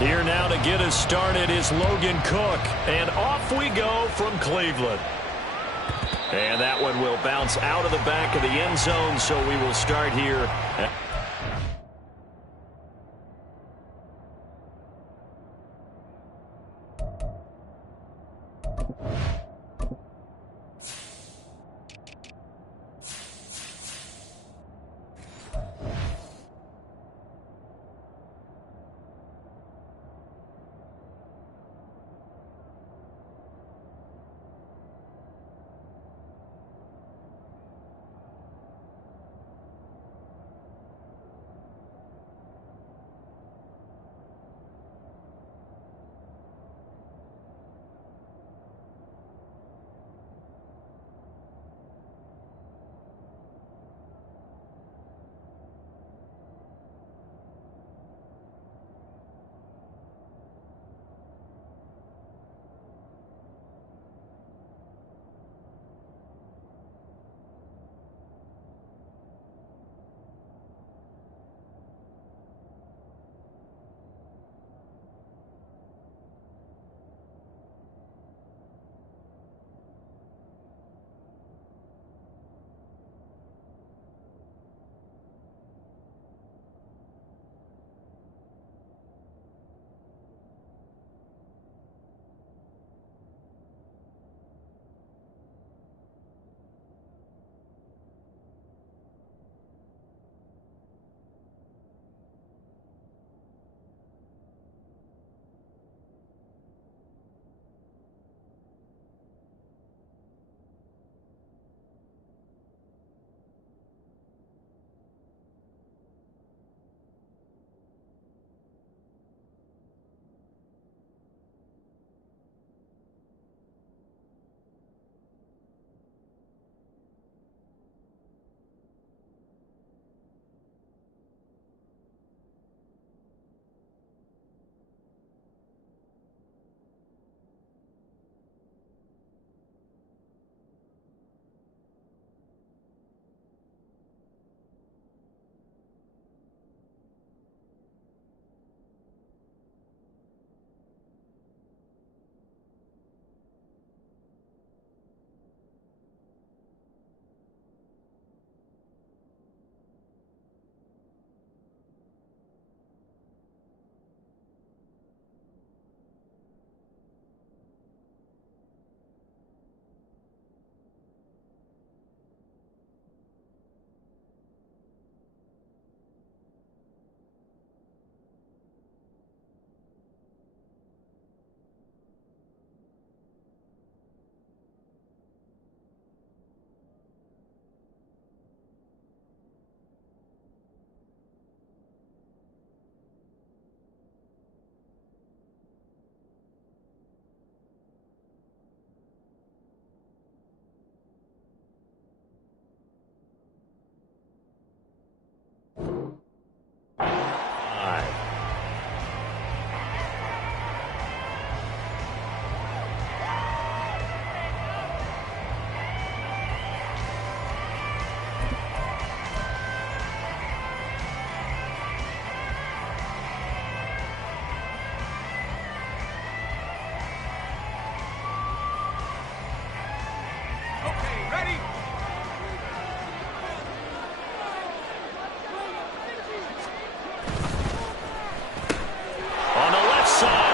Here now to get us started is Logan Cook. And off we go from Cleveland. And that one will bounce out of the back of the end zone, so we will start here.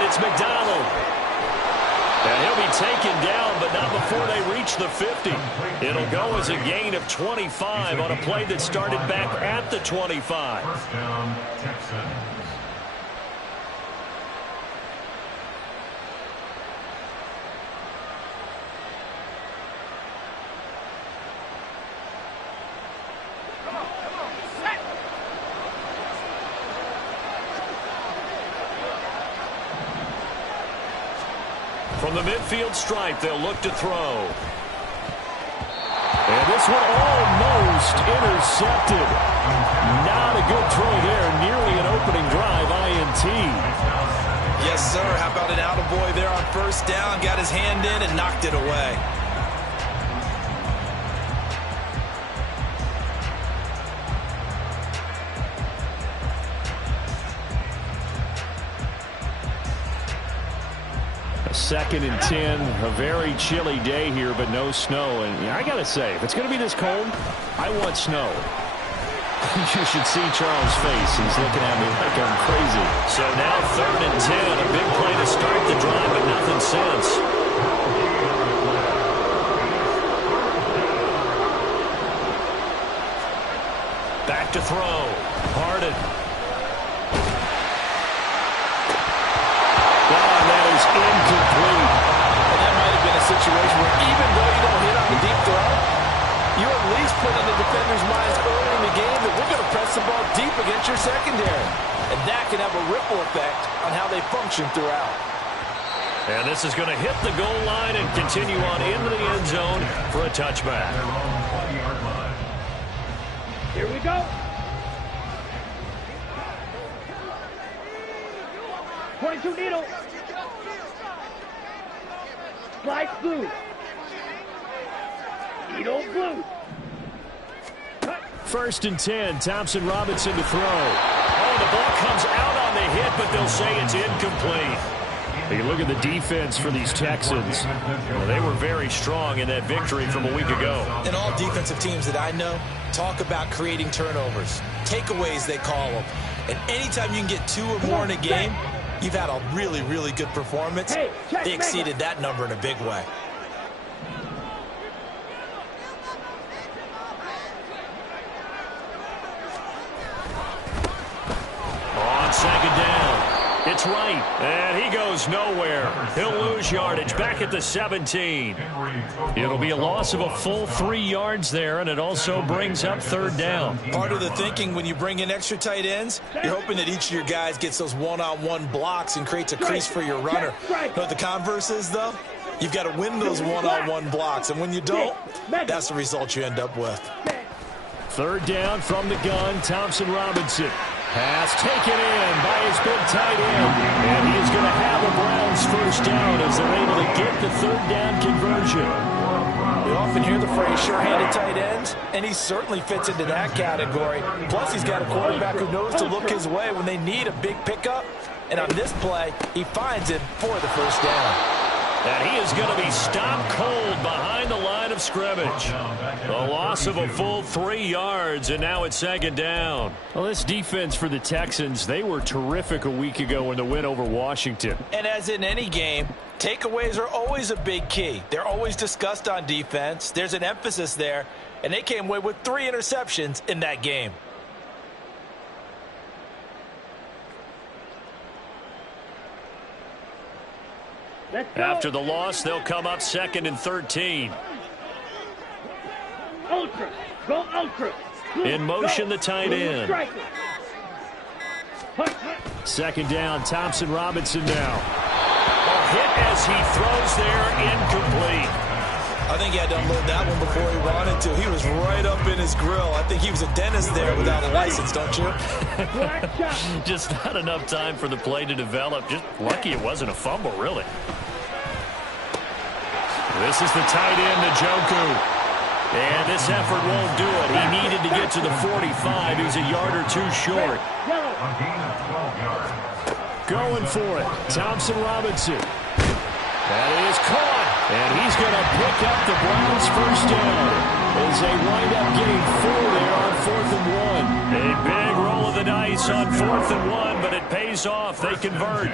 It's McDonald. And he'll be taken down, but not before they reach the 50. It'll go as a gain of 25 on a play that started back at the 25. First down, Texans. From the midfield stripe, they'll look to throw. And this one almost intercepted. Not a good throw there. Nearly an opening drive, INT. Yes, sir. How about an attaboy there on first down? Got his hand in and knocked it away. 2nd and 10. A very chilly day here, but no snow. And I got to say, if it's going to be this cold, I want snow. You should see Charles' face. He's looking at me like I'm crazy. So now 3rd and 10. A big play to start the drive, but nothing since. Back to throw. Harden. That is incomplete. And that might have been a situation where even though you don't hit on the deep throw, you at least put in the defender's minds early in the game that we're going to press the ball deep against your secondary. And that can have a ripple effect on how they function throughout. And this is going to hit the goal line and continue on into the end zone for a touchback. Here we go. 22 needle. Slice blue. Needle blue. 1st and 10. Thompson Robinson to throw. Oh, the ball comes out on the hit, but they'll say it's incomplete. You look at the defense for these Texans. Well, they were very strong in that victory from a week ago. And all defensive teams that I know talk about creating turnovers. Takeaways, they call them. And anytime you can get 2 or more in a game, you've had a really, really good performance. They exceeded that number in a big way. On 2nd down. It's right, and he goes nowhere. He'll lose yardage back at the 17. It'll be a loss of a full 3 yards there, and it also brings up 3rd down. Part of the thinking when you bring in extra tight ends, you're hoping that each of your guys gets those one-on-one blocks and creates a crease for your runner. You know what the converse is, though? You've got to win those one-on-one blocks, and when you don't, that's the result you end up with. 3rd down from the gun, Thompson Robinson. Pass taken in by his big tight end. And he is going to have a Browns 1st down as they're able to get the 3rd down conversion. We often hear the phrase sure-handed tight ends, and he certainly fits into that category. Plus, he's got a quarterback who knows to look his way when they need a big pickup. And on this play, he finds it for the 1st down. And he is going to be stopped cold behind the line of scrimmage. A loss of a full 3 yards, and now it's 2nd down. Well, this defense for the Texans, they were terrific a week ago in the win over Washington. And as in any game, takeaways are always a big key. They're always discussed on defense. There's an emphasis there, and they came away with 3 interceptions in that game. After the loss, they'll come up 2nd and 13. Ultra. Go ultra. In motion, the tight end. 2nd down, Thompson Robinson now. A hit as he throws there, incomplete. I think he had to unload that one before he wanted to. He was right up in his grill. I think he was a dentist there without a license, don't you? Just not enough time for the play to develop. Just lucky it wasn't a fumble, really. This is the tight end, Njoku. And this effort won't do it. He needed to get to the 45. He was a yard or 2 short. Going for it. Thompson Robinson. That is caught. And he's going to pick up the Browns' 1st down as they wind up getting 4 there on 4th and 1. A big roll of the dice on 4th and 1, but it pays off. They convert.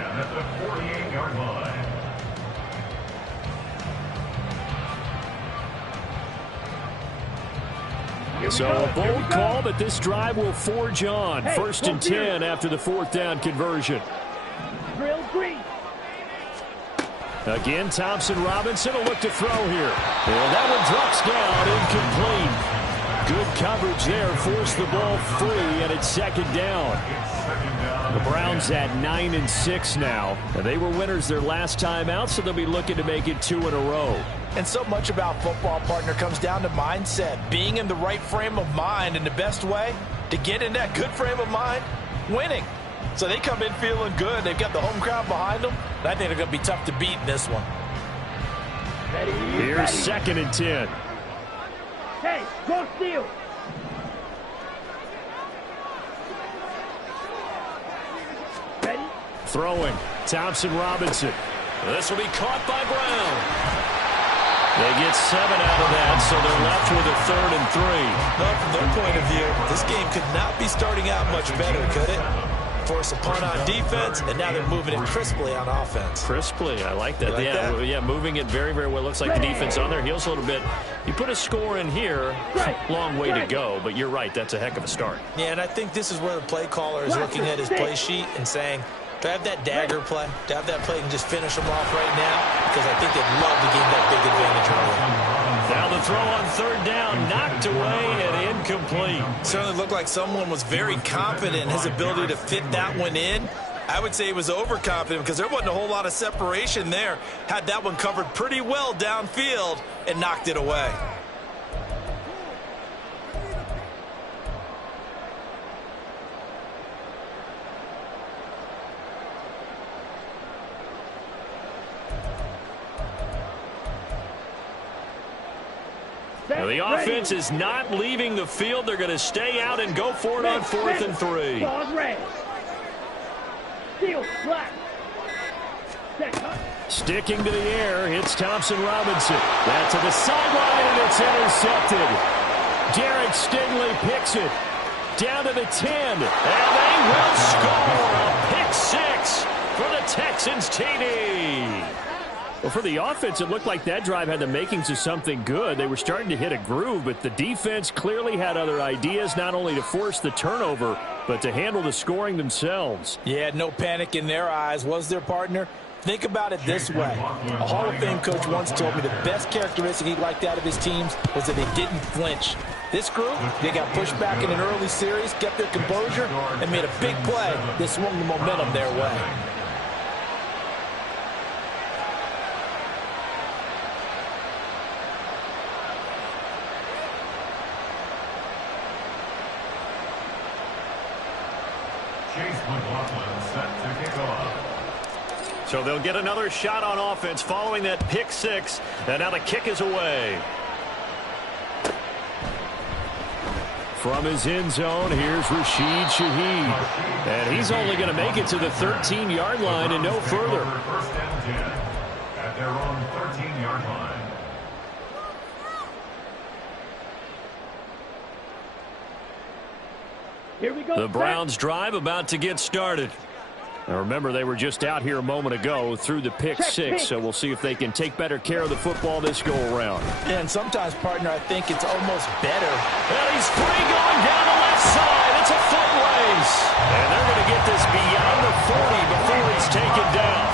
So a bold call, but this drive will forge on. 1st and 10 after the 4th down conversion. Drill green. Again, Thompson Robinson will look to throw here. And that one drops down, incomplete. Good coverage there, forced the ball free, and it's 2nd down. The Browns at 9-6 now. And they were winners their last time out, so they'll be looking to make it 2 in a row. And so much about football, partner, comes down to mindset. Being in the right frame of mind, and the best way to get in that good frame of mind, winning. So they come in feeling good. They've got the home crowd behind them. And I think they're going to be tough to beat in this one. Here's 2nd and 10. Hey, go steal. Throwing. Thompson Robinson. This will be caught by Brown. They get 7 out of that, so they're left with a 3rd and 3. Well, from their point of view, this game could not be starting out much better, could it? Force a punt on defense, and now they're moving it crisply on offense. Crisply, I like that. You like that? Yeah, moving it very, very well. Looks like the defense on their heels a little bit. You put a score in here, long way to go, but you're right, that's a heck of a start. Yeah, and I think this is where the play caller is looking at his play sheet and saying, do I have that dagger play? Do I have that play and just finish them off right now? Because I think they'd love to gain that big advantage early. Now the throw on 3rd down, knocked away and incomplete. Certainly looked like someone was very confident in his ability to fit that one in. I would say he was overconfident because there wasn't a whole lot of separation there. Had that one covered pretty well downfield and knocked it away. Now the offense is not leaving the field. They're going to stay out and go for it on 4th and 3. Ball's red. Steal, black. Sticking to the air, hits Thompson Robinson. That to the sideline, and it's intercepted. Derek Stingley picks it. Down to the 10, and they will score a pick 6 for the Texans TD. Well, for the offense, it looked like that drive had the makings of something good. They were starting to hit a groove, but the defense clearly had other ideas, not only to force the turnover, but to handle the scoring themselves. Yeah, no panic in their eyes, was their partner? Think about it this way. A Hall of Fame coach once told me the best characteristic he liked out of his teams was that they didn't flinch. This group, they got pushed back in an early series, kept their composure, and made a big play that swung the momentum their way. Chase McLaughlin set to kick off. So they'll get another shot on offense following that pick 6, and now the kick is away. From his end zone, here's Rashid Shaheed. And he's only going to make it to the 13-yard line and no further. First and 10 at their own 13-yard line. Here we go. The Browns drive about to get started. Now remember, they were just out here a moment ago through the pick 6, so we'll see if they can take better care of the football this go-around. And sometimes, partner, I think it's almost better. And he's free going down the left side. It's a foot race. And they're going to get this beyond the 40 before it's taken down.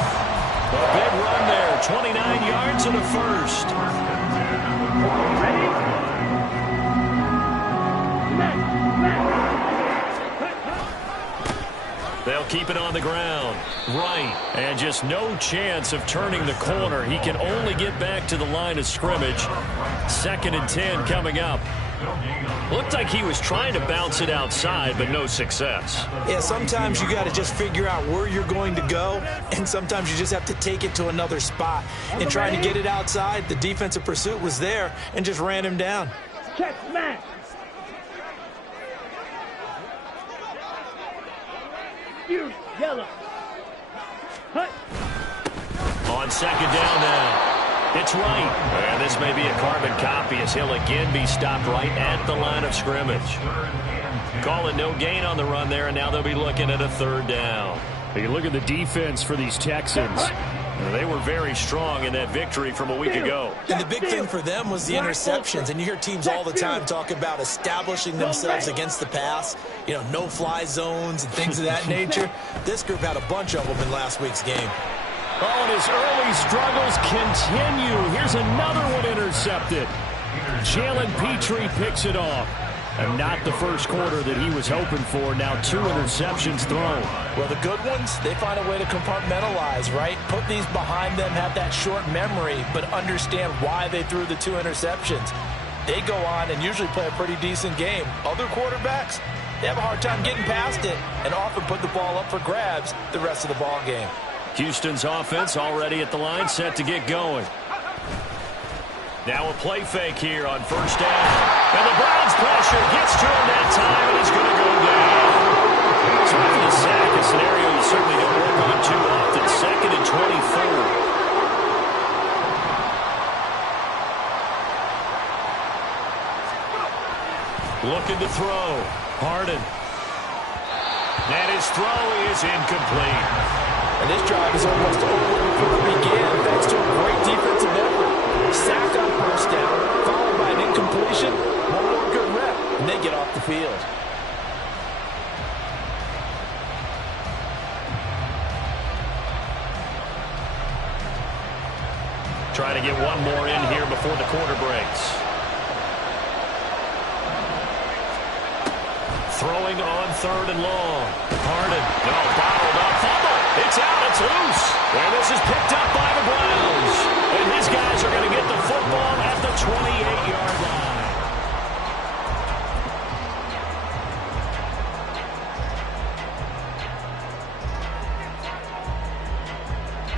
A big run there, 29 yards and a first. Ready? They'll keep it on the ground. Right. And just no chance of turning the corner. He can only get back to the line of scrimmage. 2nd and 10 coming up. Looked like he was trying to bounce it outside, but no success. Yeah, sometimes you got to just figure out where you're going to go, and sometimes you just have to take it to another spot. In trying to get it outside, the defensive pursuit was there and just ran him down. Check smash. You yellow. Hut. On 2nd down now. It's right. And this may be a carbon copy as he'll again be stopped right at the line of scrimmage. Call it no gain on the run there, and now they'll be looking at a 3rd down. You look at the defense for these Texans. They were very strong in that victory from a week ago. And the big thing for them was the interceptions. And you hear teams all the time talk about establishing themselves against the pass. You know, no-fly zones and things of that nature. This group had a bunch of them in last week's game. Oh, and his early struggles continue. Here's another one intercepted. Jalen Petrie picks it off. And not the first quarter that he was hoping for. Now 2 interceptions thrown. Well, the good ones, they find a way to compartmentalize, right? Put these behind them, have that short memory, but understand why they threw the 2 interceptions. They go on and usually play a pretty decent game. Other quarterbacks, they have a hard time getting past it and often put the ball up for grabs the rest of the ball game. Houston's offense already at the line, set to get going. Now a play fake here on 1st down. And the Browns pressure gets to him that time, and he's going to go down. So after the sack, a scenario you certainly don't work on too often. 2nd and 24. throw. Harden. And his throw is incomplete. And this drive is almost over before it began, thanks to a great defensive effort. Sack on first down, followed by an incompletion. One more good rep, and they get off the field. Try to get one more in here before the quarter breaks. Throwing on third and long. Harden. Bottled up. Fumble. It's out. It's loose. And this is picked up by the Browns. And these guys are going to get the football at the 28-yard line.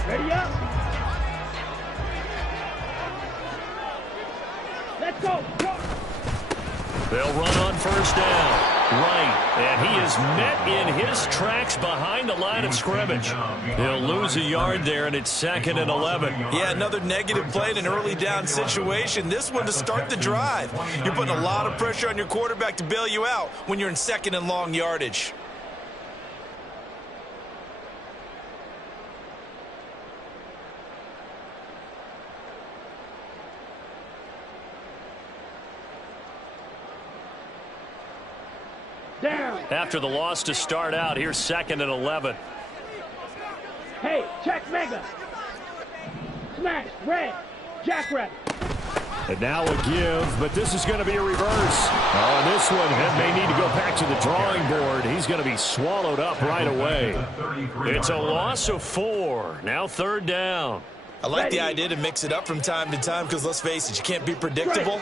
Ready up. Let's go. They'll run on first down. Right, and he is met in his tracks behind the line of scrimmage. He'll lose a yard there, and it's 2nd and 11. Yeah, another negative play in an early down situation. This one to start the drive. You're putting a lot of pressure on your quarterback to bail you out when you're in 2nd and long yardage. Down. After the loss to start out, here's 2nd and 11. Hey, check mega. Smash, red, jackrabbit. And now a give, but this is going to be a reverse. Oh, this one may need to go back to the drawing board. He's going to be swallowed up right away. It's a loss of 4. Now 3rd down. I like the idea to mix it up from time to time because, let's face it, you can't be predictable.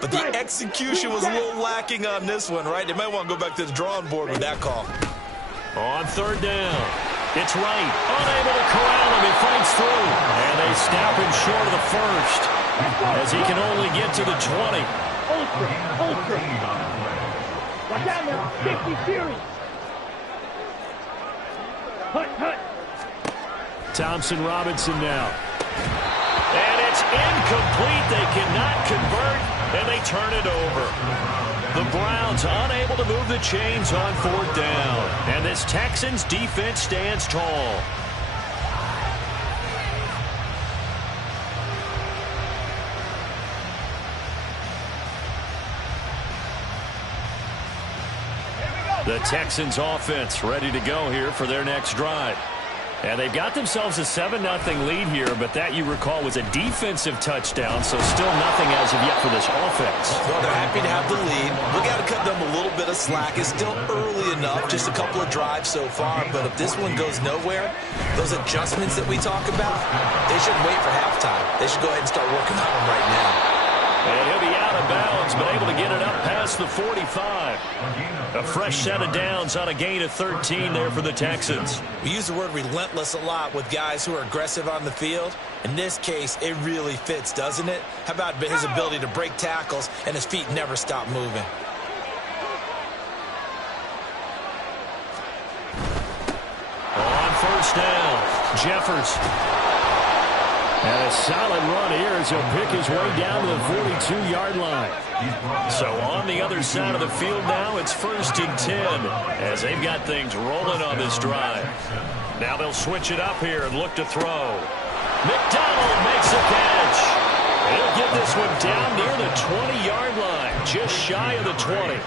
But the execution was a little lacking on this one, right? They might want to go back to the drawing board with that call. On 3rd down, it's Wright. Unable to corral him. He fights through. And they snap him short of the first as he can only get to the 20. Ultra. Watch out now. 50 series. Hut. Thompson Robinson now. And it's incomplete. They cannot convert, and they turn it over. The Browns unable to move the chains on 4th down. And this Texans defense stands tall. The Texans offense ready to go here for their next drive. And they've got themselves a 7-0 lead here, but that, you recall, was a defensive touchdown, so still nothing as of yet for this offense. Well, they're happy to have the lead. We got to cut them a little bit of slack. It's still early enough, just a couple of drives so far, but if this one goes nowhere, those adjustments that we talk about, they shouldn't wait for halftime. They should go ahead and start working on them right now. And he'll be out of bounds, but able to get it up past the 45. A fresh set of downs on a gain of 13 there for the Texans. We use the word relentless a lot with guys who are aggressive on the field. In this case, it really fits, doesn't it? How about his ability to break tackles and his feet never stop moving? On first down, Jeffers. And a solid run here as he'll pick his way down to the 42-yard line. So on the other side of the field now, it's 1st and 10 as they've got things rolling on this drive. Now they'll switch it up here and look to throw. McDonald makes a catch. He'll get this one down near the 20-yard line, just shy of the 20.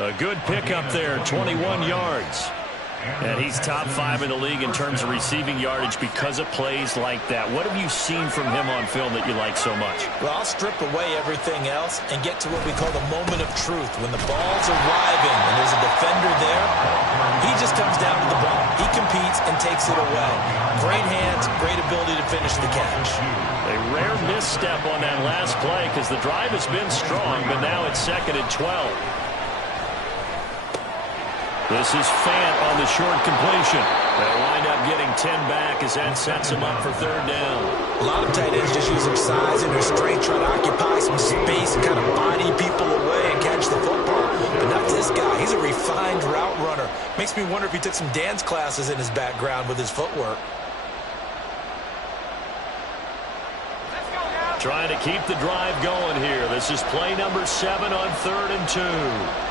A good pickup there, 21 yards. And he's top 5 in the league in terms of receiving yardage because of plays like that. What have you seen from him on film that you like so much? Well, I'll strip away everything else and get to what we call the moment of truth. When the ball's arriving and there's a defender there, he just comes down to the ball. He competes and takes it away. Great hands, great ability to finish the catch. A rare misstep on that last play because the drive has been strong, but now it's 2nd and 12. This is Fant on the short completion. They'll wind up getting 10 back as that sets him up for 3rd down. A lot of tight ends just use their size and their strength, try to occupy some space and kind of body people away and catch the football. But not this guy. He's a refined route runner. Makes me wonder if he took some dance classes in his background with his footwork. Trying to keep the drive going here. This is play number 7 on 3rd and 2.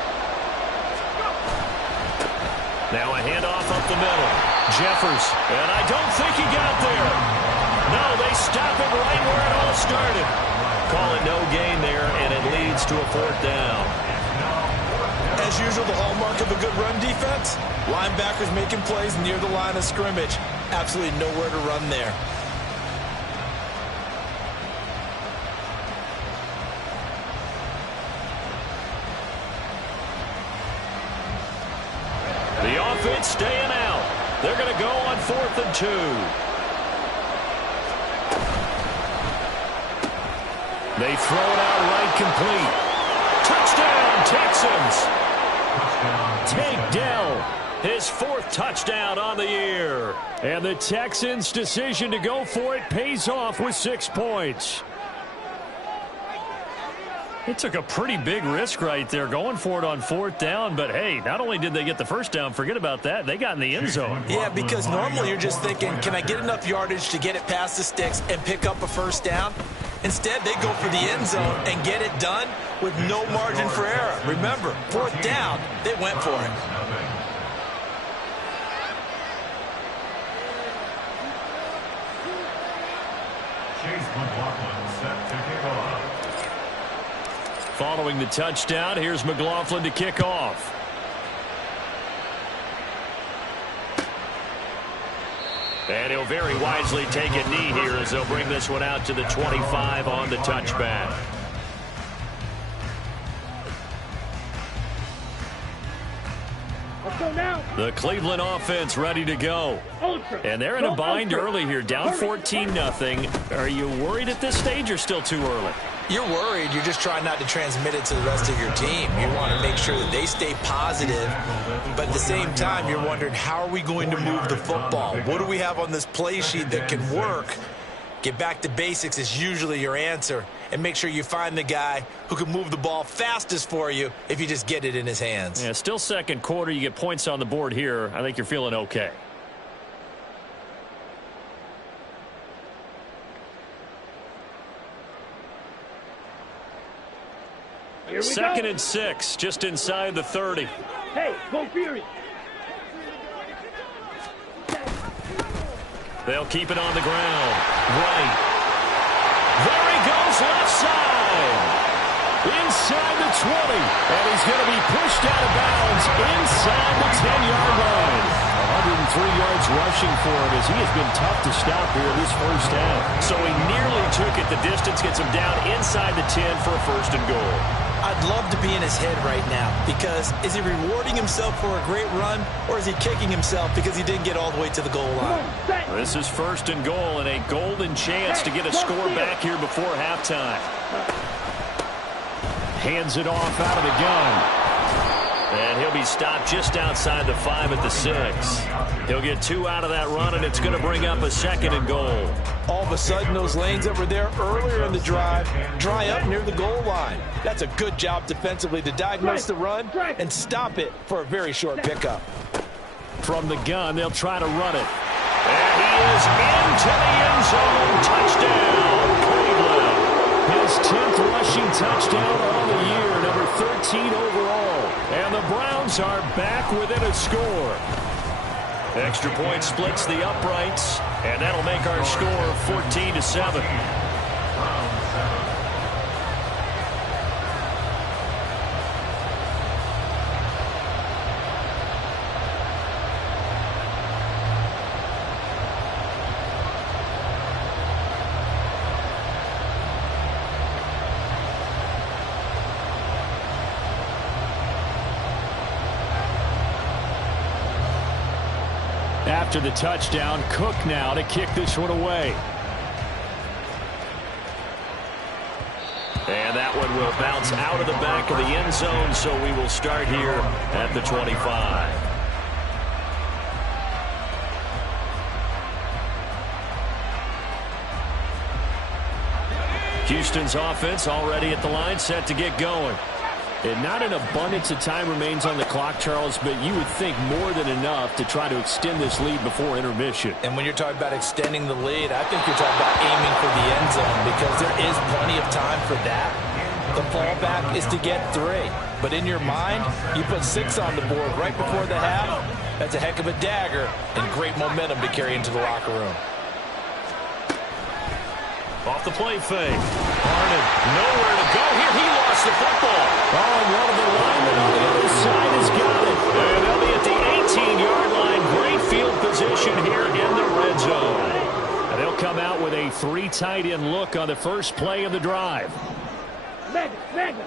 Now a handoff up the middle. Jeffers, and I don't think he got there. No, they stop it right where it all started. Call it no gain there, and it leads to a 4th down. As usual, the hallmark of a good run defense, linebackers making plays near the line of scrimmage. Absolutely nowhere to run there. The offense staying out. They're going to go on 4th and 2. They throw it out right complete. Touchdown, Texans. Tank Dell, his 4th touchdown on the year. And the Texans' decision to go for it pays off with 6 points. It took a pretty big risk right there going for it on 4th down. But, hey, not only did they get the first down, forget about that, they got in the end zone. Yeah, because normally you're just thinking, can I get enough yardage to get it past the sticks and pick up a first down? Instead, they go for the end zone and get it done with no margin for error. Remember, 4th down, they went for it. Chase McLaughlin set to kick off. Following the touchdown, here's McLaughlin to kick off. And he'll very wisely take a knee here as they'll bring this one out to the 25 on the touchback. Let's go now. The Cleveland offense ready to go. Ultra. And they're in a Go bind ultra. early here, down 14-0. Are you worried at this stage or still too early? You're worried. You're just trying not to transmit it to the rest of your team. You want to make sure that they stay positive, but at the same time, you're wondering, how are we going to move the football? What do we have on this play sheet that can work? Get back to basics is usually your answer, and make sure you find the guy who can move the ball fastest for you if you just get it in his hands. Yeah, still second quarter. You get points on the board here. I think you're feeling okay. Here we Second go. and 6, just inside the 30. Hey, go Fury. They'll keep it on the ground. Right. There he goes, left side. Inside the 20. And he's going to be pushed out of bounds inside the 10-yard line. 103 yards rushing for him as he has been tough to stop here this first half. So he nearly took it the distance, gets him down inside the 10 for a 1st and goal. I'd love to be in his head right now, because is he rewarding himself for a great run, or is he kicking himself because he didn't get all the way to the goal Come line? on, set. This is 1st and goal and a golden chance to get a score back here before halftime. Hands it off out of the gun. And he'll be stopped just outside the 5 at the 6. He'll get 2 out of that run, and it's going to bring up a 2nd and goal. All of a sudden, those lanes that were there earlier in the drive dry up near the goal line. That's a good job defensively to diagnose the run and stop it for a very short pickup. From the gun, they'll try to run it. And he is into the end zone. Touchdown, Cleveland. His 10th rushing touchdown on the year, number 13 overall. And the Browns are back within a score. Extra point splits the uprights, and that'll make our score 14-7. After the touchdown, Cook now to kick this one away. And that one will bounce out of the back of the end zone, so we will start here at the 25. Houston's offense already at the line, set to get going. And not an abundance of time remains on the clock, Charles, but you would think more than enough to try to extend this lead before intermission. And when you're talking about extending the lead, I think you're talking about aiming for the end zone, because there is plenty of time for that. The fallback is to get 3. But in your mind, you put 6 on the board right before the half. That's a heck of a dagger and great momentum to carry into the locker room. Off the play fake. Harden, nowhere to go here. He lost the football. Oh, and one of the linemen on the other side has got it. And they'll be at the 18-yard line. Great field position here in the red zone. And they'll come out with a 3 tight end look on the first play of the drive. Mega.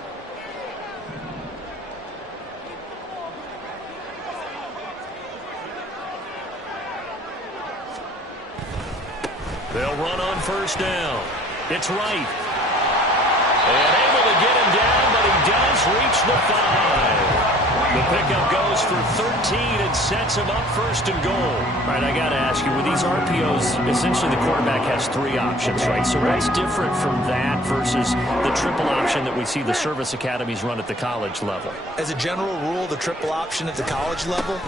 They'll run on first down. It's Wright. And able to get him down, but he does reach the 5. The pickup goes for 13 and sets him up first and goal. All right, I got to ask you, with these RPOs, essentially the quarterback has 3 options, right? So what's different from that versus the triple option that we see the service academies run at the college level? As a general rule, the triple option at the college level,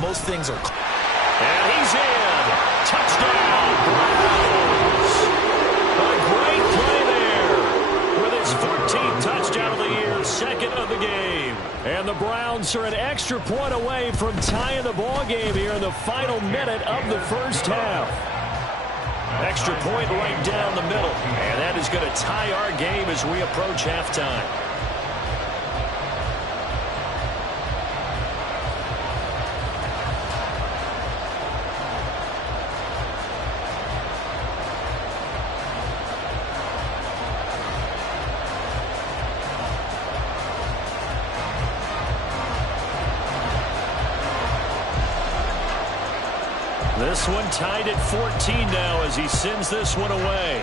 most things are... And he's in. Touchdown, Browns. A great play there with his 14th touchdown of the year, second of the game. And the Browns are an extra point away from tying the ball game here in the final minute of the first half. Extra point right down the middle. And that is going to tie our game as we approach halftime. This one tied at 14 now as he sends this one away.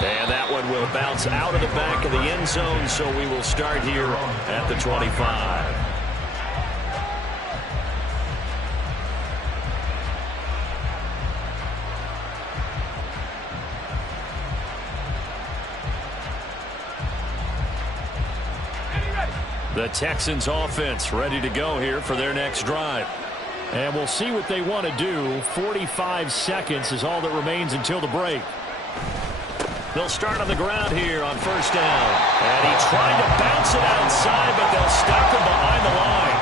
And that one will bounce out of the back of the end zone, so we will start here at the 25. The Texans offense ready to go here for their next drive. And we'll see what they want to do. 45 seconds is all that remains until the break. They'll start on the ground here on first down. And he tried to bounce it outside, but they'll stop him behind the line.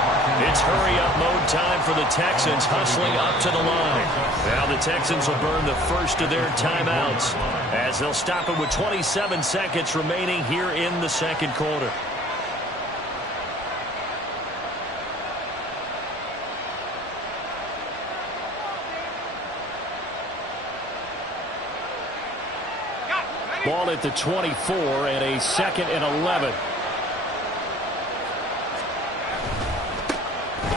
It's hurry-up mode time for the Texans, hustling up to the line. Now the Texans will burn the first of their timeouts as they'll stop it with 27 seconds remaining here in the second quarter. Ball at the 24 and a 2nd and 11.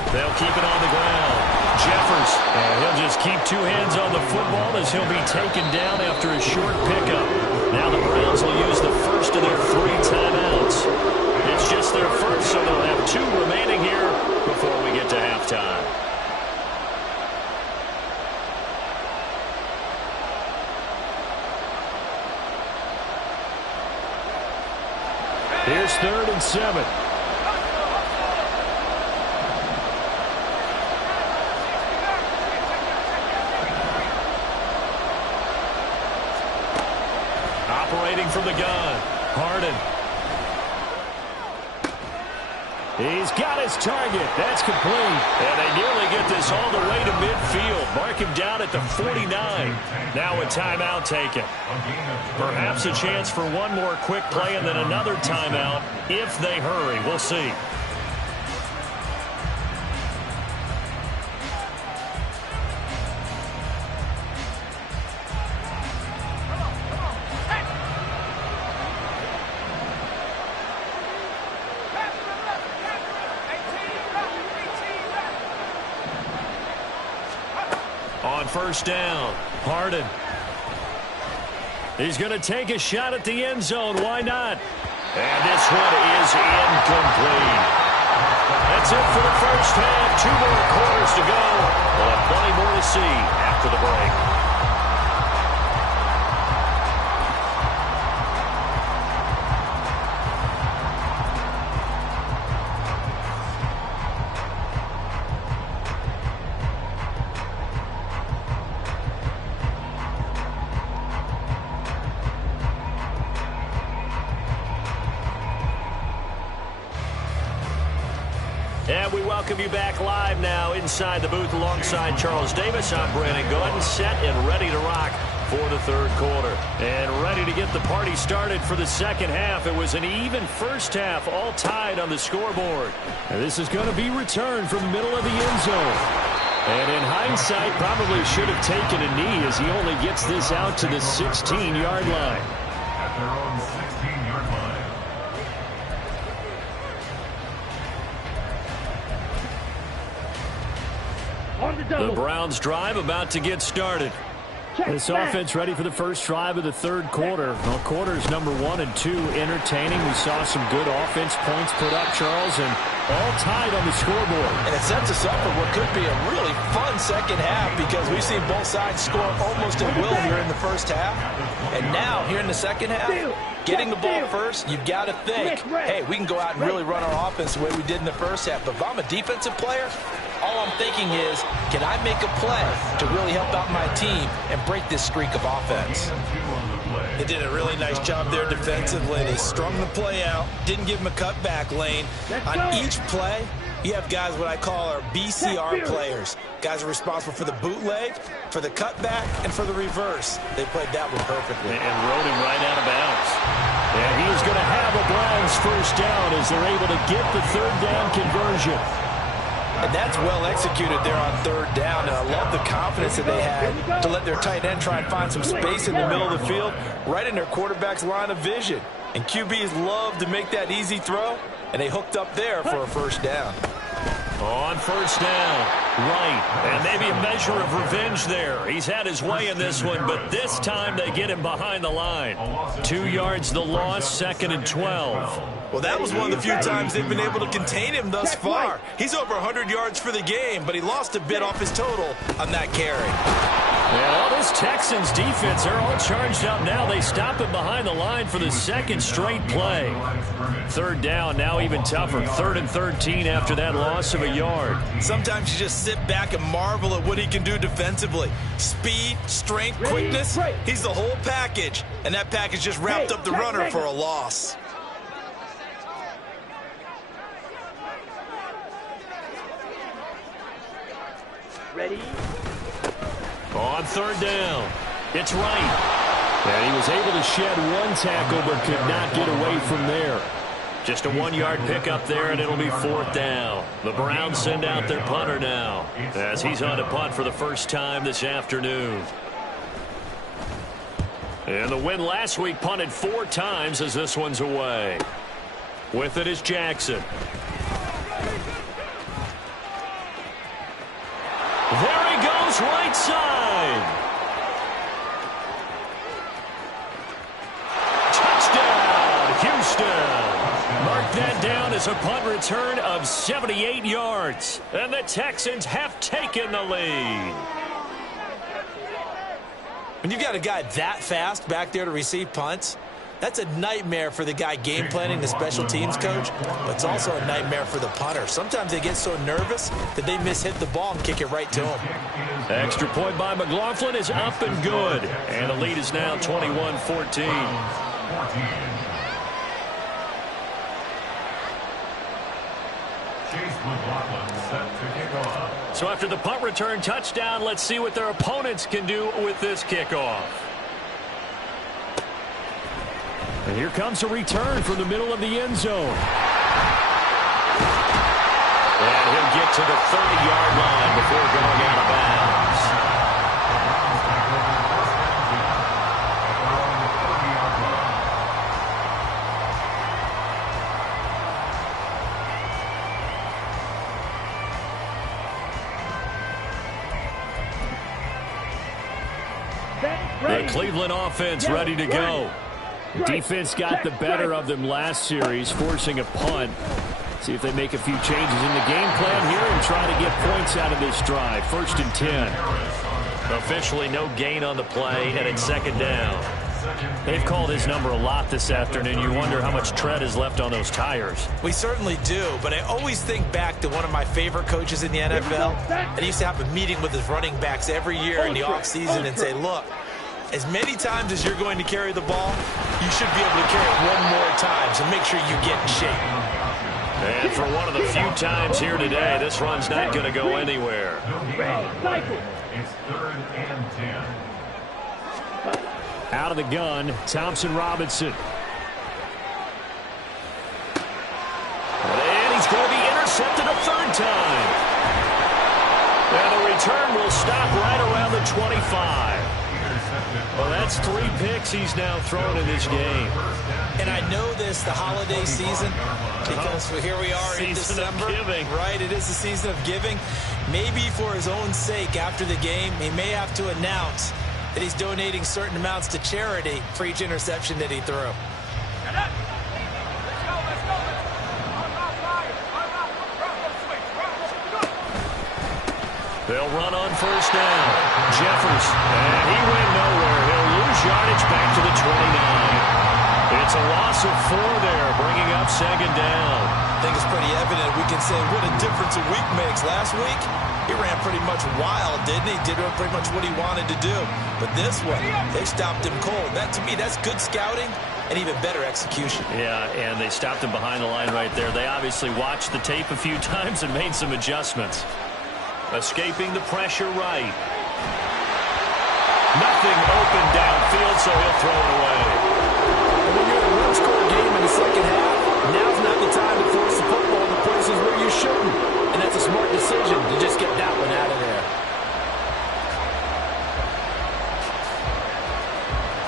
They'll keep it on the ground. Jeffers, and he'll just keep 2 hands on the football as he'll be taken down after a short pickup. Now the Browns will use the first of their 3 timeouts. It's just their first, so they'll have 2 remaining here before we get to halftime. Here's 3rd and 7. Operating from the gun, Harden. He's got his target. That's complete. And they nearly get this all the way to midfield. Mark him down at the 49. Now a timeout taken. Perhaps a chance for one more quick play and then another timeout if they hurry. We'll see. On first down, Harden. He's going to take a shot at the end zone. Why not? And this one is incomplete. That's it for the first half. 2 more quarters to go. We'll have plenty more to see after the break. welcome you back live now inside the booth alongside Charles Davis. I'm Brandon Gaudin, set and ready to rock for the third quarter. And ready to get the party started for the second half. It was an even first half, all tied on the scoreboard. And this is going to be returned from the middle of the end zone. And in hindsight, probably should have taken a knee as he only gets this out to the 16-yard line. At their own 16-yard line. On the The double. Browns drive about to get started. This offense ready for the first drive of the third quarter. Well, quarters number 1 and 2 entertaining. We saw some good offense points put up, Charles, and all tied on the scoreboard. And it sets us up for what could be a really fun second half because we've seen both sides score almost at will here in the first half. And now, here in the second half, getting the ball first, you've got to think, hey, we can go out and really run our offense the way we did in the first half. But if I'm a defensive player, all I'm thinking is, can I make a play to really help out my team and break this streak of offense? They did a really nice job there defensively. They strung the play out, didn't give him a cutback lane. On each play, you have guys what I call our BCR players. Guys are responsible for the bootleg, for the cutback, and for the reverse. They played that one perfectly. And rode him right out of bounds. And he is going to have a Browns first down as they're able to get the third down conversion. And that's well executed there on third down. And I love the confidence that they had to let their tight end try and find some space in the middle of the field, right in their quarterback's line of vision. And QBs love to make that easy throw, and they hooked up there for a first down. On first down, right, and maybe a measure of revenge there. He's had his way in this one, but this time they get him behind the line. 2 yards the loss, 2nd and 12. Well, that was one of the few times they've been able to contain him thus far. He's over 100 yards for the game, but he lost a bit off his total on that carry. And all this Texans defense, they're all charged up now. They stop him behind the line for the second straight play. Third down, now even tougher. 3rd and 13 after that loss of a yard. Sometimes you just sit back and marvel at what he can do defensively. Speed, strength, quickness, he's the whole package. And that package just wrapped up the runner for a loss. Ready? On third down, it's right. And he was able to shed one tackle but could not get away from there. Just a 1-yard pickup there, and it'll be 4th down. The Browns send out their punter now as he's on to punt for the first time this afternoon. And the win last week punted 4 times as this one's away. With it is Jackson. There he goes, right side. Touchdown, Houston. Mark that down as a punt return of 78 yards. And the Texans have taken the lead. When you've got a guy that fast back there to receive punts, that's a nightmare for the guy game planning, the special teams coach, but it's also a nightmare for the punter. Sometimes they get so nervous that they mishit the ball and kick it right to him. Extra point by McLaughlin is up and good. And the lead is now 21-14. So after the punt return touchdown, let's see what their opponents can do with this kickoff. And here comes a return from the middle of the end zone. And he'll get to the 30-yard line before going out of bounds. The Cleveland offense ready to go. The defense got the better of them last series, forcing a punt. See if they make a few changes in the game plan here and try to get points out of this drive. 1st and 10. Officially no gain on the play, and it's 2nd down. They've called his number a lot this afternoon. You wonder how much tread is left on those tires. We certainly do, but I always think back to one of my favorite coaches in the NFL. And he used to have a meeting with his running backs every year in the offseason and say, look, as many times as you're going to carry the ball, you should be able to carry it one more time, so make sure you get in shape. And for one of the few times here today, this run's not going to go anywhere. It's 3rd and 10. Out of the gun, Thompson Robinson. And he's going to be intercepted a third time. And the return will stop right around the 25. Well, that's 3 picks he's now thrown in this game. And I know this, the holiday season, because here we are in December. Right, it is the season of giving. Maybe for his own sake, after the game, he may have to announce that he's donating certain amounts to charity for each interception that he threw. They'll run on first down. Jeffers, and he went nowhere. He'll lose yardage back to the 29. It's a loss of 4 there, bringing up 2nd down. I think it's pretty evident. We can say what a difference a week makes. Last week, he ran pretty much wild, didn't he? Did pretty much what he wanted to do. But this one, they stopped him cold. That, to me, that's good scouting and even better execution. Yeah, and they stopped him behind the line right there. They obviously watched the tape a few times and made some adjustments. Escaping the pressure right. Nothing open downfield, so he'll throw it away. And when you're in a one-score game in the second half, now's not the time to force the football in the places where you shouldn't. And that's a smart decision to just get that one out of there.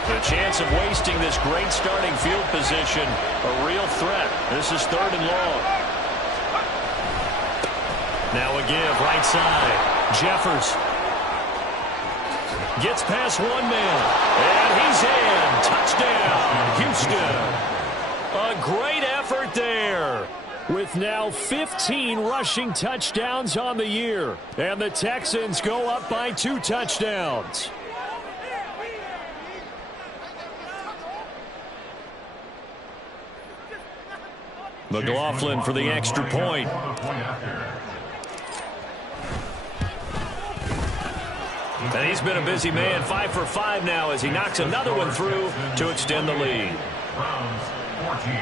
The chance of wasting this great starting field position, a real threat. This is 3rd and long. Now a give, right side. Jeffers gets past 1 man. And he's in. Touchdown, Houston. A great effort there. With now 15 rushing touchdowns on the year. And the Texans go up by 2 touchdowns. McLaughlin for the extra point. And he's been a busy man, 5 for 5 now as he knocks another one through to extend the lead. Browns 14.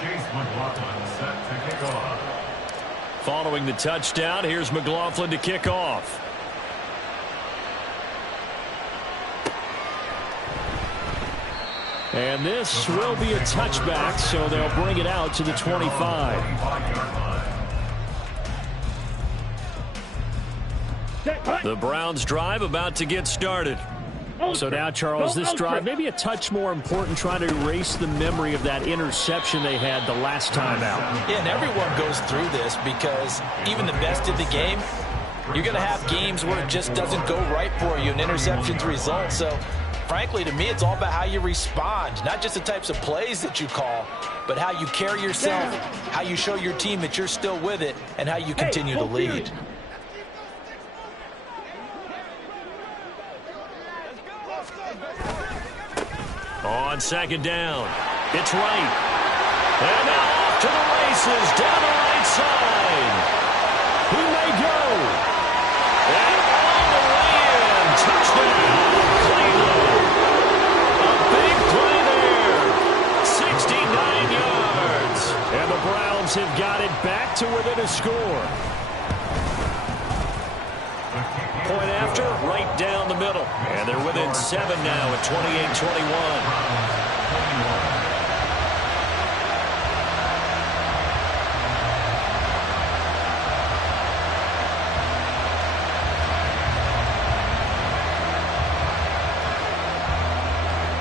Chase McLaughlin set to kick off. Following the touchdown, here's McLaughlin to kick off. And this will be a touchback, so they'll bring it out to the 25. The Browns drive about to get started. So now, Charles, this drive maybe a touch more important, trying to erase the memory of that interception they had the last time out. Yeah, and everyone goes through this because even the best of the game, you're going to have games where it just doesn't go right for you, and interceptions result. So, frankly, to me, it's all about how you respond, not just the types of plays that you call, but how you carry yourself, how you show your team that you're still with it, and how you continue to lead. On 2nd down, it's right. And now off to the races, down the right side. He may go. And all the way in. Touchdown, Cleveland. A big play there. 69 yards. And the Browns have got it back to within a score. Point after, right down the middle. And they're within 7 now at 28-21.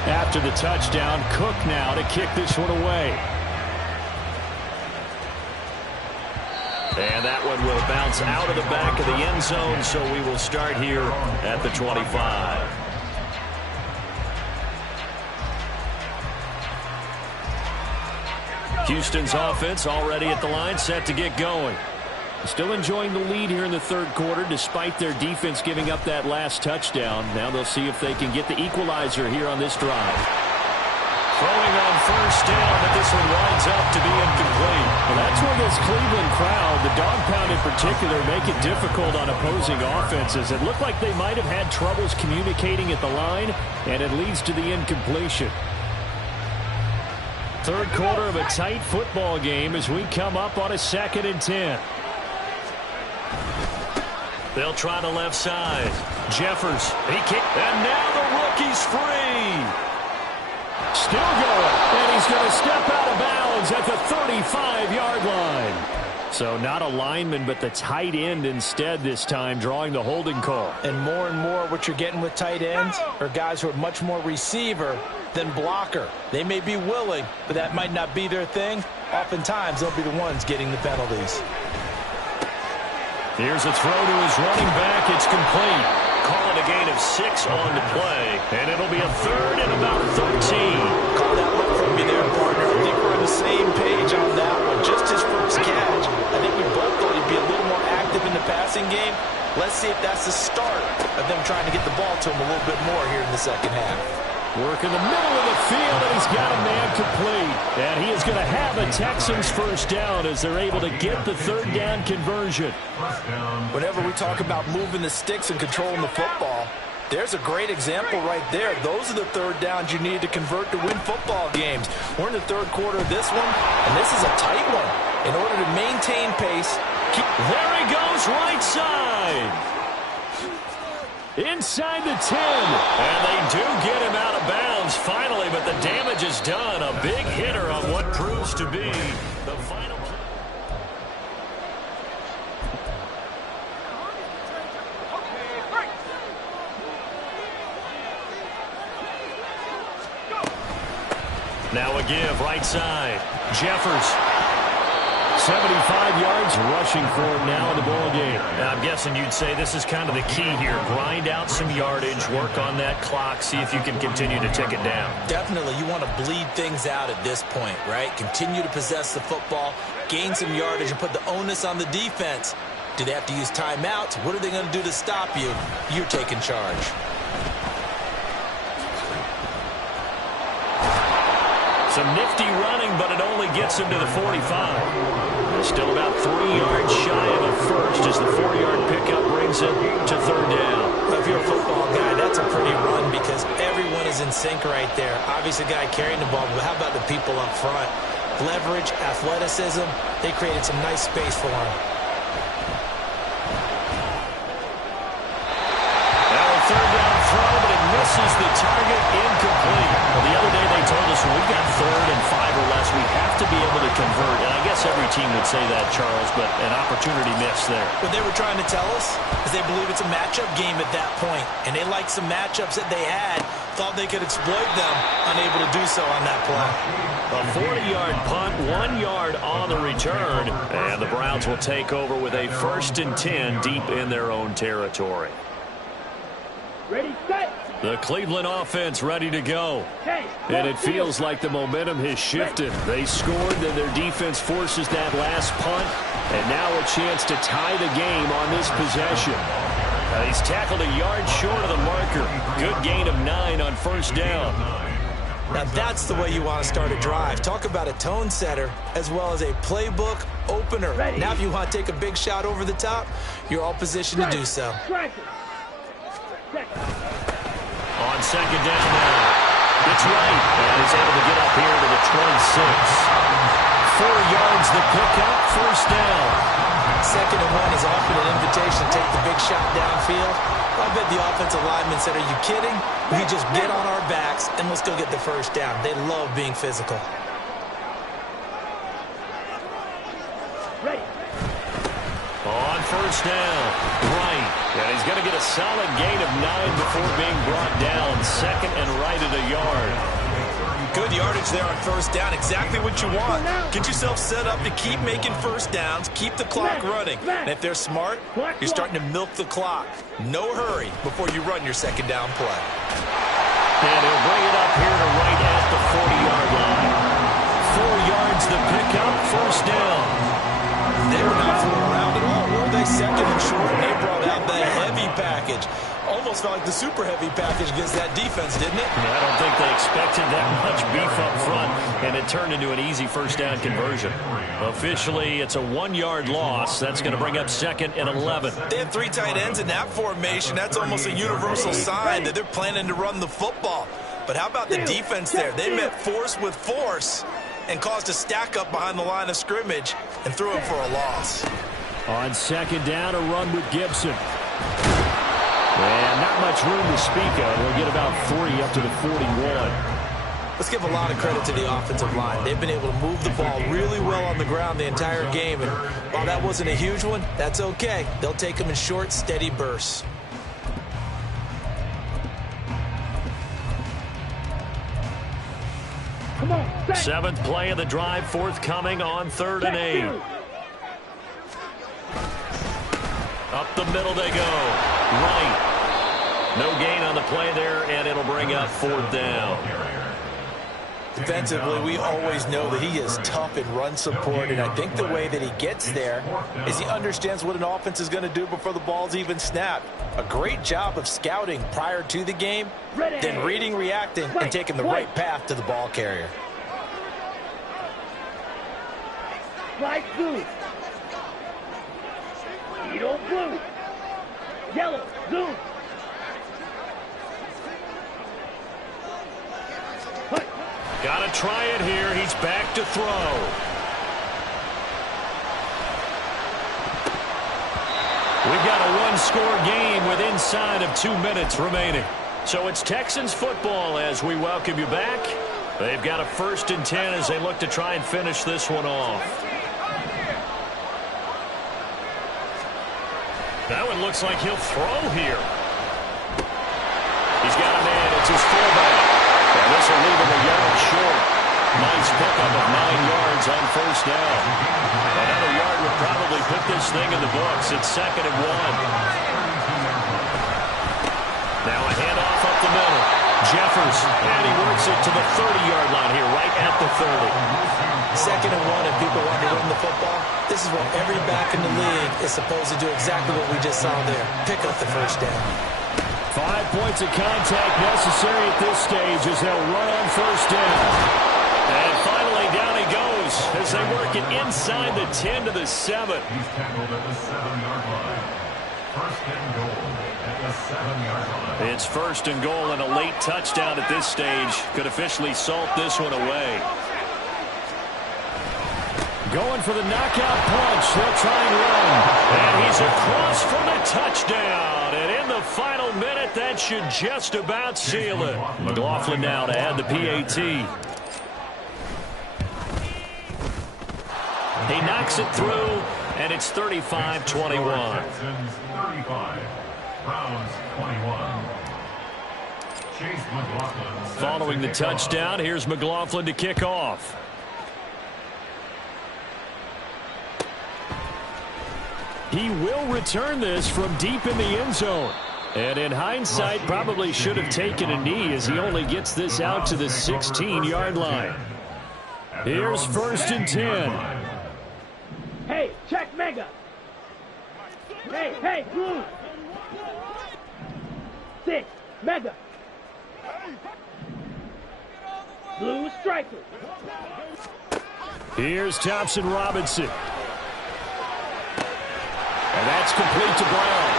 After the touchdown, Cook now to kick this one away. And that one will bounce out of the back of the end zone, so we will start here at the 25. Houston's offense already at the line, set to get going. Still enjoying the lead here in the 3rd quarter, despite their defense giving up that last touchdown. Now they'll see if they can get the equalizer here on this drive. Throwing on first down, but this one winds up to be incomplete. Well, that's where this Cleveland crowd, the dog pound in particular, make it difficult on opposing offenses. It looked like they might have had troubles communicating at the line, and it leads to the incompletion. Third quarter of a tight football game as we come up on a 2nd and 10. They'll try the left side. Jeffers, he kicked, and now the rookie's free. Still going, and he's going to step out of bounds at the 35-yard line. So not a lineman, but the tight end instead this time, drawing the holding call. And more what you're getting with tight ends are guys who are much more receiver than blocker. They may be willing, but that might not be their thing. Oftentimes, they'll be the ones getting the penalties. Here's a throw to his running back. It's complete. Call it a gain of 6 on the play, and it'll be a 3rd and about 13. Call that look from me there, partner. I think we're on the same page on that one. Just his first catch. I think we both thought he'd be a little more active in the passing game. Let's see if that's the start of them trying to get the ball to him a little bit more here in the second half. Work in the middle of the field, and he's got a man complete. And he is going to have a Texans first down as they're able to get the 3rd down conversion. Whenever we talk about moving the sticks and controlling the football, there's a great example right there. Those are the 3rd downs you need to convert to win football games. We're in the 3rd quarter of this one, and this is a tight one. In order to maintain pace, there he goes, right side. Inside the 10. And they do get him out of bounds finally, but the damage is done. A big hitter on what proves to be the final. Now a give, right side. Jeffers. 75 yards rushing for him now in the ball game. Now, I'm guessing you'd say this is kind of the key here. Grind out some yardage, work on that clock, see if you can continue to tick it down. Definitely, you want to bleed things out at this point, right? Continue to possess the football, gain some yardage, and put the onus on the defense. Do they have to use timeouts? What are they going to do to stop you? You're taking charge. Some nifty running, but it only gets him to the 45. Still about 3 yards shy of a first as the 4-yard pickup brings it to 3rd down. If you're a football guy, that's a pretty run because everyone is in sync right there. Obviously, the guy carrying the ball, but how about the people up front? Leverage, athleticism, they created some nice space for him. Now a 3rd down throw, but it misses the target, incomplete. Well, the other day they told us when we've got 3rd and 5 or less, we have to be able to convert. And I guess every team would say that, Charles, but an opportunity missed there. What they were trying to tell us is they believe it's a matchup game at that point, and they liked some matchups that they had, thought they could exploit them, unable to do so on that play. A 40-yard punt, 1 yard on the return, and the Browns will take over with a 1st and 10 deep in their own territory. Ready, set. The Cleveland offense ready to go. And it feels like the momentum has shifted. They scored, then their defense forces that last punt, and now a chance to tie the game on this possession. He's tackled a yard short of the marker. Good gain of 9 on 1st down. Now that's the way you want to start a drive. Talk about a tone setter as well as a playbook opener. Now if you want to take a big shot over the top, you're all positioned to do so. On 2nd down now. It's right. And he's able to get up here to the 26. 4 yards the pickup, 1st down. 2nd and 1 is often an invitation to take the big shot downfield. I bet the offensive linemen said, are you kidding? We just get on our backs and let's go get the 1st down. They love being physical. Ready. On 1st down, right. And he's going to get a solid gain of 9 before being brought down. 2nd and right at a yard. Good yardage there on 1st down. Exactly what you want. Get yourself set up to keep making 1st downs. Keep the clock running. And if they're smart, you're starting to milk the clock. No hurry before you run your 2nd down play. And he'll bring it up here to right at the 40-yard line. 4 yards the pickup, 1st down. They were not fooling around at all, were they? 2nd and short, and they brought out the heavy package. almost felt like the super heavy package against that defense, didn't it? Yeah, I don't think they expected that much beef up front, and it turned into an easy first down conversion. Officially, it's a 1-yard loss. That's going to bring up 2nd and 11. They have 3 tight ends in that formation. That's almost a universal sign that they're planning to run the football. But how about the defense there? They met force with force and caused a stack up behind the line of scrimmage and threw him for a loss. On 2nd down, a run with Gibson. And not much room to speak of. They'll get about 3 up to the 41. Let's give a lot of credit to the offensive line. They've been able to move the ball really well on the ground the entire game. And while that wasn't a huge one, that's okay. They'll take them in short, steady bursts. Come on, 7th play of the drive forthcoming on 3rd and 8. Up the middle they go. Right. No gain on the play there, and it'll bring up 4th down. Defensively, we always know that he is tough in run support, and I think the way that he gets there is he understands what an offense is going to do before the ball's even snapped. A great job of scouting prior to the game, then reading, reacting, and taking the right path to the ball carrier. Light blue. Edo blue. Yellow, zoom. Got to try it here. He's back to throw. We've got a 1-score game with inside of 2 minutes remaining. So it's Texans football as we welcome you back. They've got a 1st and 10 as they look to try and finish this one off. That one looks like he'll throw here. He's got a man. It's his fullback. And this will leave him a yard short. Nice pickup of 9 yards on 1st down. Another yard would probably put this thing in the books. It's 2nd and 1. Now a handoff up the middle. Jeffers, and he works it to the 30-yard line here, right at the 30. 2nd and 1, and people want to run the football. This is what every back in the league is supposed to do, exactly what we just saw there. Pick up the 1st down. 5 points of contact necessary at this stage as they'll run on 1st down. And finally, down he goes as they work it inside the 10 to the 7. He's tackled at the 7-yard line. 1st and goal at the 7-yard line. It's 1st and goal, and a late touchdown at this stage could officially salt this one away. Going for the knockout punch. They'll try and run. And he's across for the touchdown. And in the final minute, that should just about seal it. McLaughlin now to add the PAT. He knocks it through, and it's 35-21. 35, Browns 21. Chase McLaughlin. Following the touchdown, here's McLaughlin to kick off. He will return this from deep in the end zone. And in hindsight, probably should have taken a knee as he only gets this out to the 16-yard line. Here's 1st and 10. Hey, check mega. Hey, blue. 6, mega. Blue striker. Here's Thompson Robinson. And that's complete to Brown.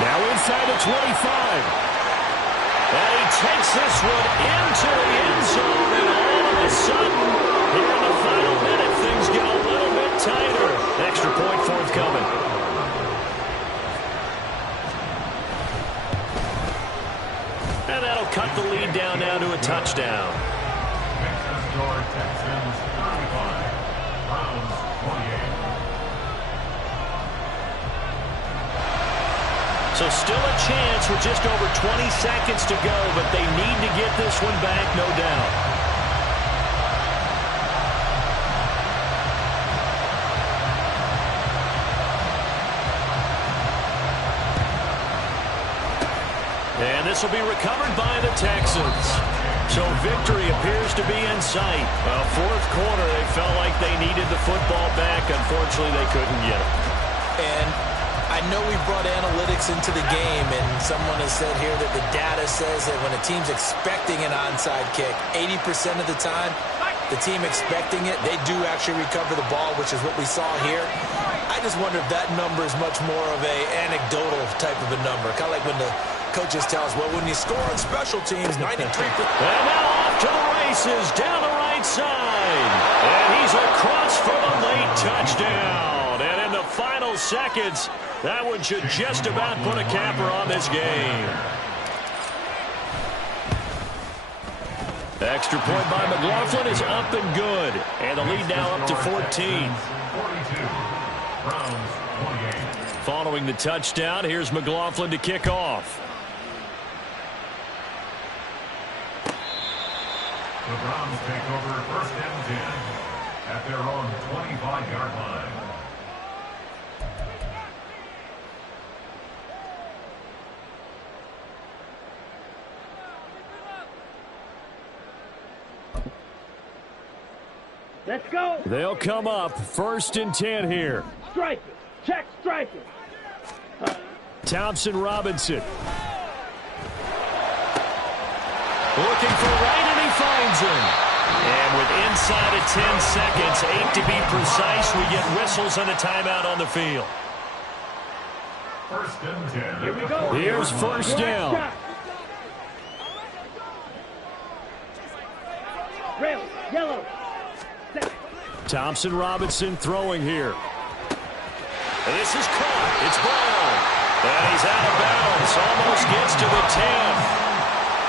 Now inside the 25. And he takes this one into the end zone, and all of a sudden, here in the final minute, things get a little bit tighter. Extra point forthcoming. And that'll cut the lead down now to a touchdown. Texans 35, Browns 28. So still a chance with just over 20 seconds to go, but they need to get this one back, no doubt. And this will be recovered by the Texans. So victory appears to be in sight. Well, 4th quarter, they felt like they needed the football back. Unfortunately, they couldn't get it. And I know we brought analytics into the game, and someone has said here that the data says that when a team's expecting an onside kick, 80% of the time, the team expecting it, they do actually recover the ball, which is what we saw here. I just wonder if that number is much more of a anecdotal type of a number, kind of like when the coaches tell us, well, when you score on special teams, 93%. And now off to the races, down the right side. And he's across for the late touchdown. And in the final seconds, that one should just about put a capper on this game. The extra point by McLaughlin is up and good. And the lead now up to 14. 42. Browns 28. Following the touchdown, here's McLaughlin to kick off. The Browns take over first and 10 at their own 25-yard line. Let's go. They'll come up first and 10 here. Striker. Check striker. Thompson Robinson. Looking for right, and he finds him. And with inside of 10 seconds, 8 to be precise, we get whistles and a timeout on the field. First and 10. Here we go. Here's first down. Red, yellow. Thompson Robinson throwing here. And this is caught. It's Brown. And he's out of bounds. Almost gets to the 10.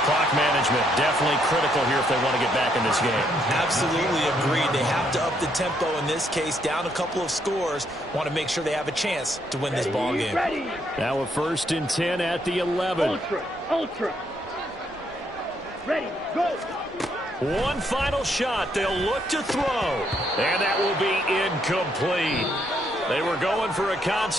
Clock management definitely critical here if they want to get back in this game. Absolutely agreed. They have to up the tempo in this case, down a couple of scores. Want to make sure they have a chance to win this ball game. Ready. Now a first and 10 at the 11. Ultra. Ready, go. One final shot. They'll look to throw. And that will be incomplete. They were going for a concept.